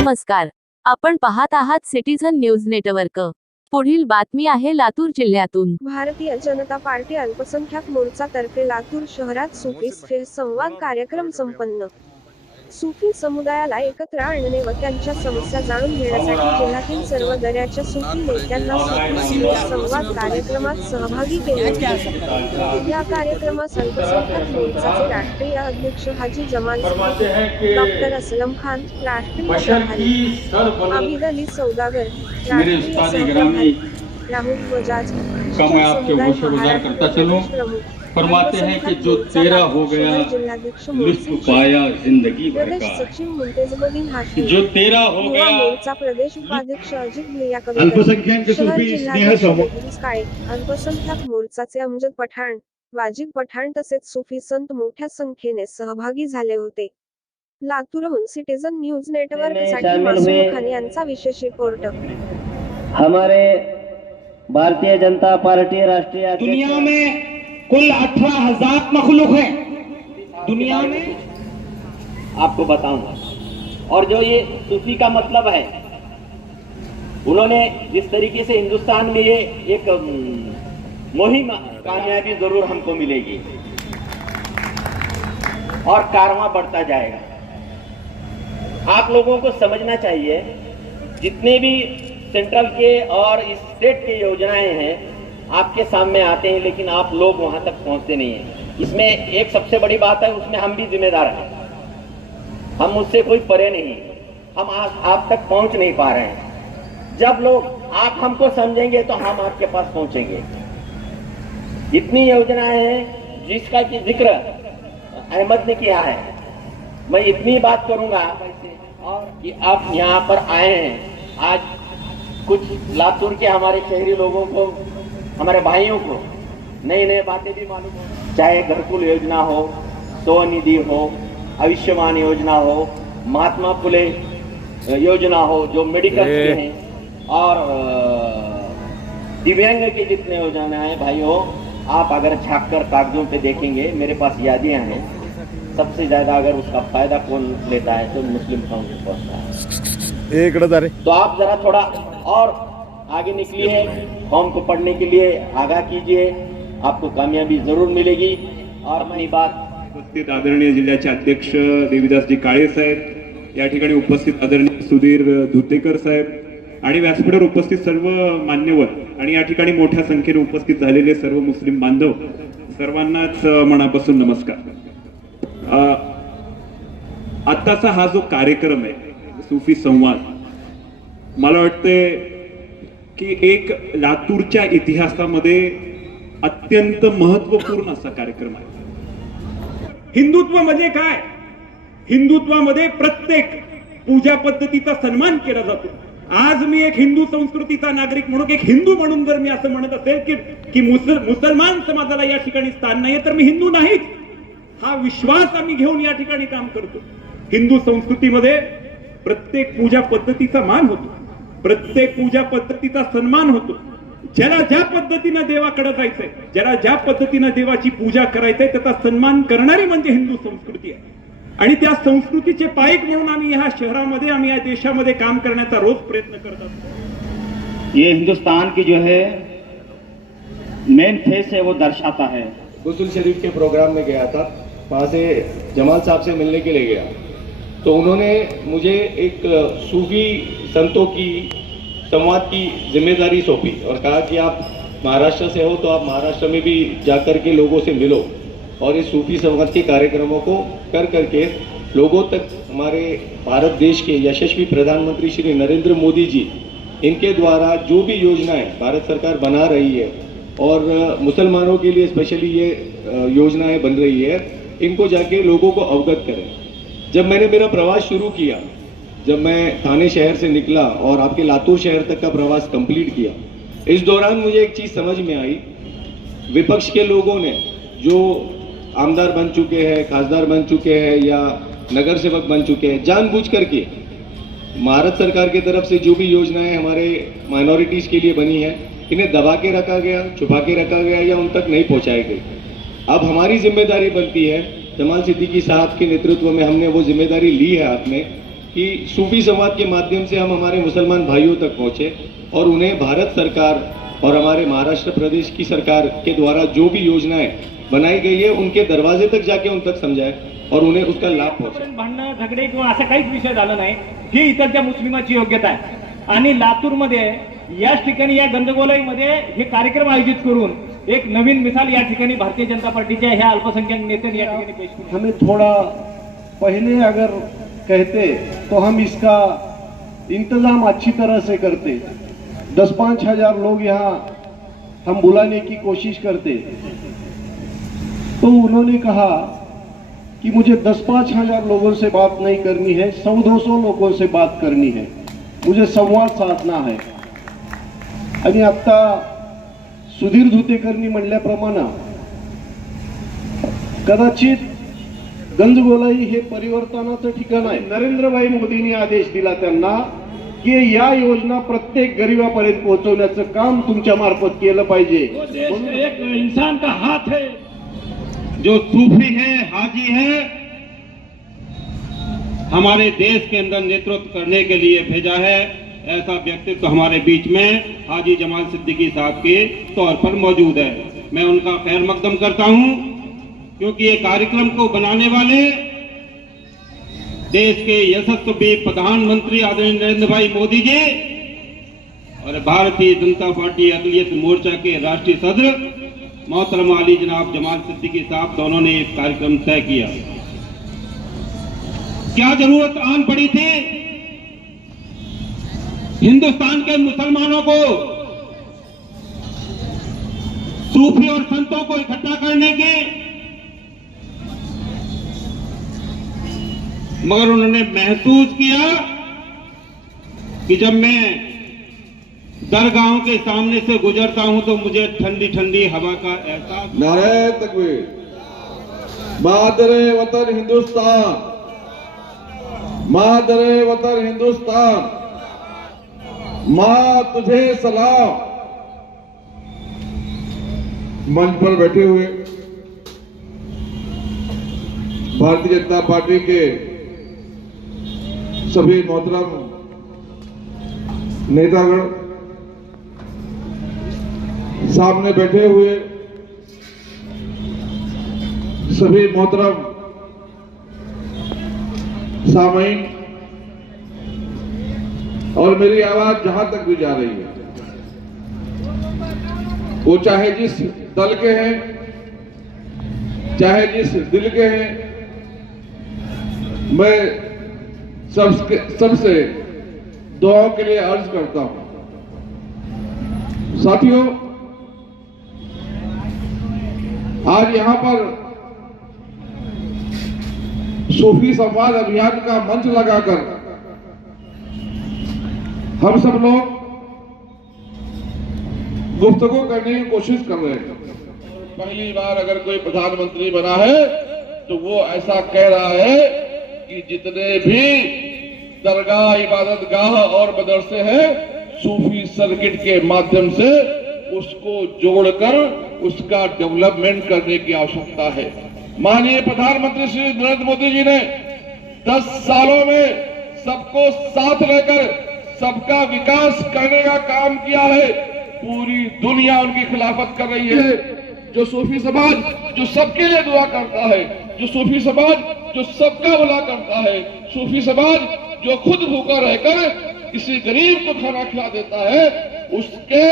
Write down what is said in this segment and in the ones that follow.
नमस्कार, आपण पाहत आहात सिटीझन न्यूज नेटवर्क। पुढील बातमी आहे लातूर जिल्ह्यातून। भारतीय जनता पार्टी अल्पसंख्याक मोर्चा तर्फे लातूर शहरात सुफी संवाद कार्यक्रम संपन्न। सुफी समुदायाला एकत्र आणणे व त्यांच्या समस्या जाणून घेण्यासाठी जिल्ह्यातील सर्व दऱ्याच्या सुफी नेत्यांना सुफी संवाद कार्यक्रमात सहभागी केले होते। या कार्यक्रमास अल्पसंख्याक मोर्चाचे राष्ट्रीय अध्यक्ष हाजी जमाल सिद्दीकी, डॉक्टर असलम खान राष्ट्रीय प्रभारी, आबिद अली सौदागर राष्ट्रीय सहप्रभारी, राहुल बजाज फरमाते हैं कि जो तेरा हो गया लुत्फ पाया जिंदगी भर का, जो तेरा हो गया। मोर्चा प्रदेश उपाध्यक्ष अजित भैया कवी, अल्पसंख्याक अल्पसंख्याक मोर्चाचे अमजद पठाण, वाजिब पठाण तसेच सुफी संत मोठ्या संख्येने सहभागी झाले होते। लातूरहून सिटीझन न्यूज नेटवर्क साठी मासूम खान यांचा विशेष रिपोर्ट। हमारे भारतीय जनता पार्टी राष्ट्रीय दुनिया में कुल 18,000 मखलूक हैं दुनिया में, आपको बताऊंगा। और जो ये सूफी का मतलब है, उन्होंने जिस तरीके से हिंदुस्तान में ये एक मुहिम, कामयाबी जरूर हमको मिलेगी और कारवां बढ़ता जाएगा। आप लोगों को समझना चाहिए, जितने भी सेंट्रल के और स्टेट के योजनाएं हैं आपके सामने आते हैं, लेकिन आप लोग वहां तक पहुंचते नहीं हैं। इसमें एक सबसे बड़ी बात है, उसमें हम भी जिम्मेदार हैं। हम उससे कोई परे नहीं, हम आप तक पहुंच नहीं पा रहे हैं। जब लोग आप हमको समझेंगे तो हम आपके पास पहुंचेंगे। इतनी योजनाएं हैं जिसका कि जिक्र अहमद ने किया है। मैं इतनी बात करूंगा और कि आप यहाँ पर आए हैं। आज कुछ लातूर के हमारे शहरी लोगों को, हमारे भाइयों को नई नई बातें भी मालूम हो, चाहे घरकुल योजना हो, स्वनिधि हो, आयुष्मान योजना हो, महात्मा फुले योजना हो, जो मेडिकल के हैं, और दिव्यांग के जितने योजना है भाइयों, आप अगर झाँक कर कागजों पे देखेंगे, मेरे पास यादियां हैं। सबसे ज्यादा अगर उसका फायदा कौन लेता है तो मुस्लिम कांग्रेस पहुंचता है। तो आप जरा थोड़ा और आगे निकलिए, फॉर्म को पढ़ने के लिए आगाह कीजिए, आपको कामयाबी जरूर मिलेगी। और अपनी बात उपस्थित आदरणीय जिल्ह्याचे अध्यक्ष देवीदासजी काळे साहेब, या ठिकाणी उपस्थित आदरणीय सुधीर धुतेकर साहेब आणि व्यासपीठावर उपस्थित सर्व मान्यवर आणि या ठिकाणी मोठ्या संख्येने उपस्थित झालेले सर्व मुस्लिम बांधव, सर्वांनाच मनापासून नमस्कार। आत्ताचा हा जो कार्यक्रम आहे सुफी संवाद, मला वाटते की एक लातूरच्या इतिहासामध्ये अत्यंत महत्वपूर्ण असा कार्यक्रम आहे। हिंदुत्व म्हणजे काय? हिंदुत्वामध्ये प्रत्येक पूजा पद्धतीचा सन्मान केला जातो। आज मी एक हिंदू संस्कृतीचा नागरिक म्हणून, एक हिंदू म्हणून जर मी असं म्हणत असेल की मुसलमान समाजाला या ठिकाणी स्थान नाहीये, तर मी हिंदू नाहीच, हा विश्वास आम्ही घेऊन या ठिकाणी काम करतो। हिंदू संस्कृतीमध्ये प्रत्येक पूजा पद्धतीचा मान होतो, प्रत्येक पूजा पद्धतीचा सन्मान होतो। ज्याला ज्या पद्धतीने देवाकडे जायचंय, ज्याला ज्या पद्धतीने देवाची पूजा करायचंय, त्याचा सन्मान करणारी म्हणजे हिंदू संस्कृती आहे। आणि त्या संस्कृतीचे पाईक म्हणून आम्ही ह्या शहरामध्ये, आम्ही या देशामध्ये काम करण्याचा रोज प्रयत्न करत असतो। ये हिंदुस्तान की जो है मेन फेस है, वो दर्शाता है। गुसल शरीफ के प्रोग्राम में गया था, वहाँ से जमाल साहब से मिलने के लिए गया, तो उन्होंने मुझे एक सूफी संतों की संवाद की जिम्मेदारी सौंपी और कहा कि आप महाराष्ट्र से हो तो आप महाराष्ट्र में भी जाकर के लोगों से मिलो और इस सूफी संवाद के कार्यक्रमों को कर करके लोगों तक, हमारे भारत देश के यशस्वी प्रधानमंत्री श्री नरेंद्र मोदी जी, इनके द्वारा जो भी योजनाएं भारत सरकार बना रही है और मुसलमानों के लिए स्पेशली ये योजनाएं बन रही है, इनको जाके लोगों को अवगत करें। जब मैंने मेरा प्रवास शुरू किया, जब मैं थाने शहर से निकला और आपके लातूर शहर तक का प्रवास कंप्लीट किया, इस दौरान मुझे एक चीज समझ में आई। विपक्ष के लोगों ने, जो आमदार बन चुके हैं, खासदार बन चुके हैं या नगर सेवक बन चुके हैं, जानबूझ करके भारत सरकार की तरफ से जो भी योजनाएं हमारे माइनॉरिटीज के लिए बनी है, इन्हें दबा के रखा गया, छुपा के रखा गया या उन तक नहीं पहुंचाई गई। अब हमारी जिम्मेदारी बनती है, जमाल सिद्दीकी साहब के नेतृत्व में हमने वो जिम्मेदारी ली है हाथ में कि सूफी समाज के माध्यम से हम हमारे मुसलमान भाइयों तक पहुंचे और उन्हें भारत सरकार और हमारे महाराष्ट्र प्रदेश की सरकार के द्वारा जो भी योजनाएं बनाई गई है उनके दरवाजे तक जाके उन तक समझाए और उन्हें उसका लाभ पहुंचे. भांडणं झगडे किंवा असा काहीच विषय झाला नाही. ही इकडच्या मुस्लिमाची योग्यता आहे. आणि लातूरमध्ये याच ठिकाणी या गंदगोलाईमध्ये हे कार्यक्रम आयोजित करून एक नवीन मिसाल या ठिकाणी भारतीय जनता पार्टीच्या ह्या अल्पसंख्याक नेत्यांनी या ठिकाणी पेश केली. हमें थोड़ा पहले अगर कहते तो हम इसका इंतजाम अच्छी तरह से करते. 10-5 हजार लोग यहाँ हम बुलाने की कोशिश करते. तो उन्होंने कहा कि मुझे 10-5 हजार लोगों से बात नहीं करनी है, 100-200 लोगों से बात करनी है, मुझे संवाद साधना है. आणि आता सुधीर धुतेकरनी म्हणल्याप्रमाणे कदाचित गंजगोलाई हे परिवर्तनाचं ठिकाण आहे. नरेंद्रभाई मोदींनी आदेश दिला त्यांना की या योजना प्रत्येक गरीबापर्यंत पोहोचवण्याचं काम तुमच्या मार्फत केलं पाहिजे. एक इंसान का हाथ है. जो सूफी है, हाजी है, हमारे देश के अंदर नेतृत्व करने के लिए भेजा है. ऐसा व्यक्तित्व हमारे बीच में हाजी जमाल सिद्दीकी साहब के तौर पर मौजूद है. मैं उनका खैर मकदम करता हूं क्योंकि ये कार्यक्रम को बनाने वाले देश के यशस्वी प्रधानमंत्री आदरणीय नरेंद्र भाई मोदी जी और भारतीय जनता पार्टी अकलियत मोर्चा के राष्ट्रीय सदर मोहतरम अली जनाब जमाल सिद्दीकी साहब दोनों ने एक कार्यक्रम तय किया. क्या जरूरत आन पड़ी थी हिंदुस्तान के मुसलमानों को सूफी और संतों को इकट्ठा करने की, मगर उन्होंने महसूस किया कि जब मैं दरगाहों के सामने से गुजरता हूं तो मुझे ठंडी ठंडी हवा का एहसास. नारे तकबीर. मादरे वतन हिंदुस्तान, मादरे वतन हिंदुस्तान, माँ तुझे सलाम. मंच पर बैठे हुए भारतीय जनता पार्टी के सभी मोहतरम नेतागण, सामने बैठे हुए सभी मोहतरम सामीन और मेरी आवाज जहां तक भी जा रही है, वो चाहे जिस दल के हैं, चाहे जिस दिल के हैं, मैं सबसे दुआओं के लिए अर्ज करता हूं. साथियों, आज यहां पर सूफी संवाद अभियान का मंच लगाकर हम सब लोग गुफ्तगू करने की कोशिश कर रहे हैं. पहली बार अगर कोई प्रधानमंत्री बना है तो वो ऐसा कह रहा है कि जितने भी दरगाह, इबादतगाह और मदरसे हैं, सूफी सर्किट के माध्यम से उसको जोड़कर उसका डेवलपमेंट करने की आवश्यकता है. माननीय प्रधानमंत्री श्री नरेंद्र मोदी जी ने 10 सालों में सबको साथ लेकर सबका विकास करने का काम किया है. पूरी दुनिया उनकी खिलाफत कर रही है. जो सूफी समाज जो सबके लिए दुआ करता है, जो सूफी समाज जो सबका भला करता है, सूफी समाज जो खुद भूखा रहकर किसी गरीब को खाना खिला देता है, उसके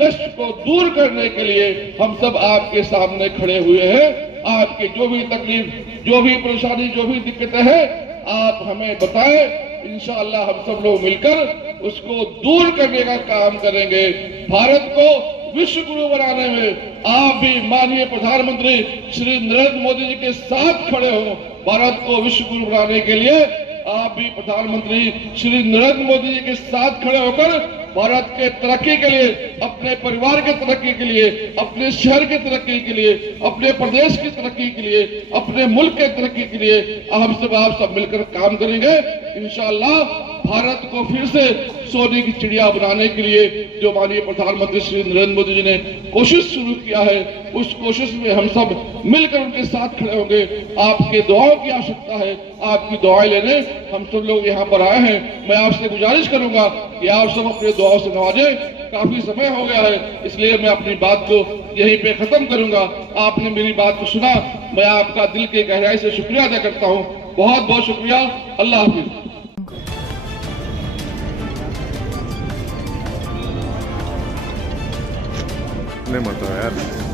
कष्ट को दूर करने के लिए हम सब आपके सामने खड़े हुए हैं. आपकी जो भी तकलीफ, जो भी परेशानी, जो भी दिक्कतें हैं, आप हमें बताएं. इंशाअल्लाह हम सब लोग मिलकर उसको दूर करने का काम करेंगे. भारत को विश्व गुरु बनाने में आप भी माननीय प्रधानमंत्री श्री नरेंद्र मोदी जी के साथ खड़े हो. भारत को विश्व गुरु बनाने के लिए आप भी प्रधानमंत्री श्री नरेंद्र मोदी जी के साथ खड़े होकर भारत के तरक्की के लिए, अपने परिवार के तरक्की के लिए, अपने शहर की तरक्की के लिए, अपने प्रदेश की तरक्की के लिए, अपने मुल्क के तरक्की के लिए आप सब मिलकर काम करेंगे. इंशाअल्लाह भारत को फिर से सोने की चिड़िया बनाने के लिए जो माननीय प्रधानमंत्री श्री नरेंद्र मोदी जी ने कोशिश शुरू किया है, उस कोशिश में हम सब मिलकर उनके साथ खड़े होंगे। आपके दुआओं की आवश्यकता है, आपकी दुआएं लेने हम सब लोग यहाँ पर आए हैं। मैं आपसे गुजारिश करूंगा कि आप सब अपने दुआओं से नवाजें। काफी समय हो गया है, इसलिए मैं अपनी बात को यहीं पे खत्म करूंगा। आपने मेरी बात को सुना, मैं आपका दिल के गहराई से शुक्रिया अदा करता हूँ। बहुत बहुत शुक्रिया। अल्लाह हाफिज। नहीं मत यार।